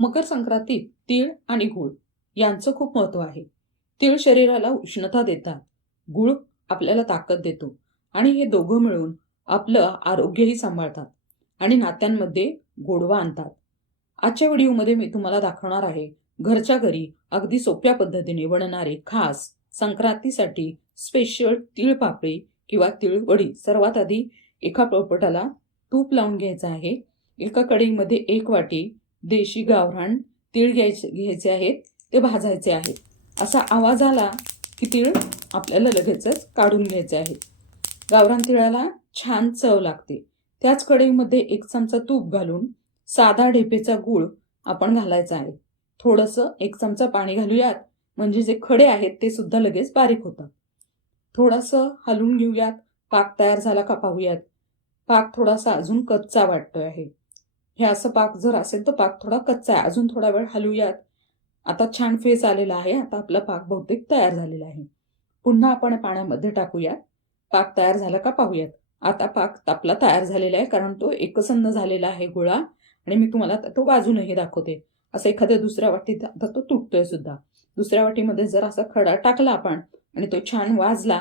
मकर संक्रांतीत तीळ आणि गुळ यांचं खूप महत्त्व आहे. तीळ शरीराला उष्णता देतात. गुळ आपल्याला ताकद देतो आणि हे दोघं मिळून आपलं आरोग्यही सांभाळतात आणि नात्यांमध्ये गोडवा आणतात. आजच्या व्हिडिओमध्ये मी तुम्हाला दाखवणार आहे घरच्या घरी अगदी सोप्या पद्धतीने बनणारे खास संक्रांतीसाठी स्पेशल तीळ पापडी किंवा तिळवडी सर्वात आधी एका पोळपटाला तूप लावून घ्यायचं आहे. एका कढईमध्ये एक वाटी देशी गावरान तीळ घ्यायचे घ्यायचे आहेत ते भाजायचे आहेत. असा आवाज आला की तीळ आपल्याला लगेचच काढून घ्यायचे आहेत. गावरान तिळाला छान चव लागते. त्याच कढईमध्ये एक चमचा तूप घालून साधा ढेपेचा गूळ आपण घालायचा आहे. थोडंसं एक चमचा पाणी घालूयात म्हणजे जे खडे आहेत ते सुद्धा लगेच बारीक होतात. थोडंसं हलवून घेऊयात पाक तयार झाला का पाहूयात. पाक थोडासा अजून कच्चा वाटतोय आहे. हे असं पाक जर असेल तर पाक थोडा कच्चा आहे. अजून थोडा वेळ हलवूयात. आता छान फेस आलेला आहे. आता आपला पाक बहुतेक तयार झालेला आहे. पुन्हा आपण पाण्यामध्ये टाकूयात. पाक तयार झाला का पाहूयात. आता पाक आपला तयार झालेला आहे कारण तो एकसंध झालेला आहे गोळा. आणि मी तुम्हाला तो बाजूनही दाखवते. असं एखाद्या दुसऱ्या वाटीत आता तो तुटतोय सुद्धा. दुसऱ्या वाटीमध्ये जर असा खडा टाकला आपण आणि तो छान वाजला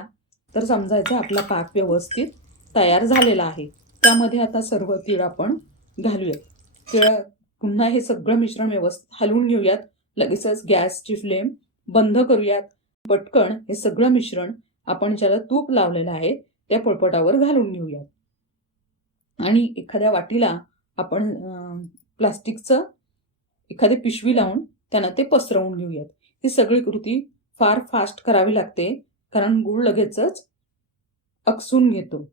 तर समजायचं आपला पाक व्यवस्थित तयार झालेला आहे. त्यामध्ये आता सर्व तीळ आपण घालूयात तीळ पुन्हा हे सगळं मिश्रण व्यवस्थित हलवून घेऊयात. लगेचच गॅसची फ्लेम बंद करूयात. पटकन हे सगळं मिश्रण आपण ज्याला तूप लावलेलं आहे त्या पळपटावर घालून घेऊयात. आणि एखाद्या वाटीला आपण प्लास्टिकचं एखादी पिशवी लावून त्यांना ते पसरवून घेऊयात. ही सगळी कृती फार फास्ट करावी लागते कारण गुळ लगेचच अकसून घेतो.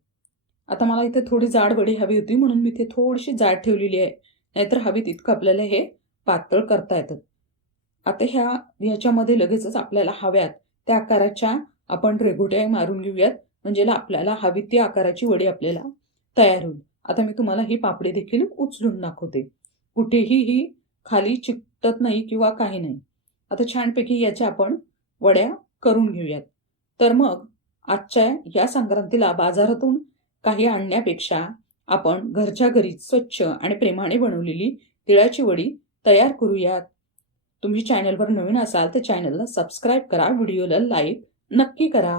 आता मला इथे थोडी जाड वडी हवी होती म्हणून मी इथे थोडीशी जाड ठेवलेली आहे. नाहीतर हवी तितकं आपल्याला हे पातळ करता येतं. आता ह्या ह्याच्यामध्ये लगेचच आपल्याला हव्यात त्या आकाराच्या आपण रेघोट्या मारून घेऊयात. म्हणजे आपल्याला हवी ती आकाराची वडी आपल्याला तयार होईल. आता मी तुम्हाला ही पापडी देखील उचलून दाखवते. कुठेही ही खाली चिकटत नाही किंवा काही नाही. आता छानपैकी याच्या आपण वड्या करून घेऊयात. तर मग आजच्या या संक्रांतीला बाजारातून काही आणण्यापेक्षा आपण घरच्या घरी स्वच्छ आणि प्रेमाने बनवलेली तिळाची वडी तयार करूयात. तुम्ही चॅनलवर नवीन असाल तर चॅनलला सबस्क्राईब करा व्हिडिओला लाईक नक्की करा.